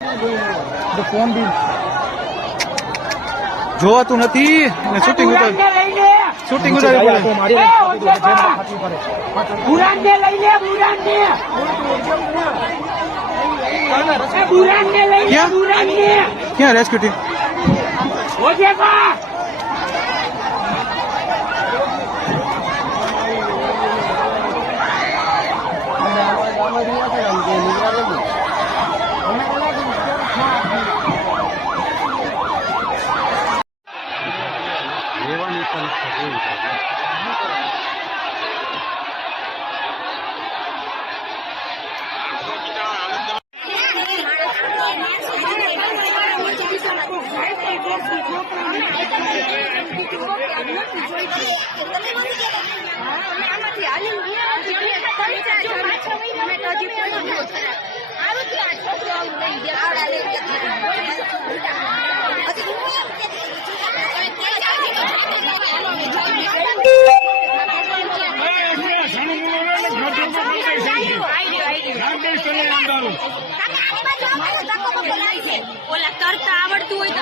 phone બી જોવાતું નથી ને shooting ઉતાર શૂટિંગ ઉતારી બુરાનને લઈ લે બુરાનને લઈ લે બુરાનને ક્યાં રેસ્ક્યુ ટીમ ઓજે બા ઓલા તરતા આવડતું હોય તો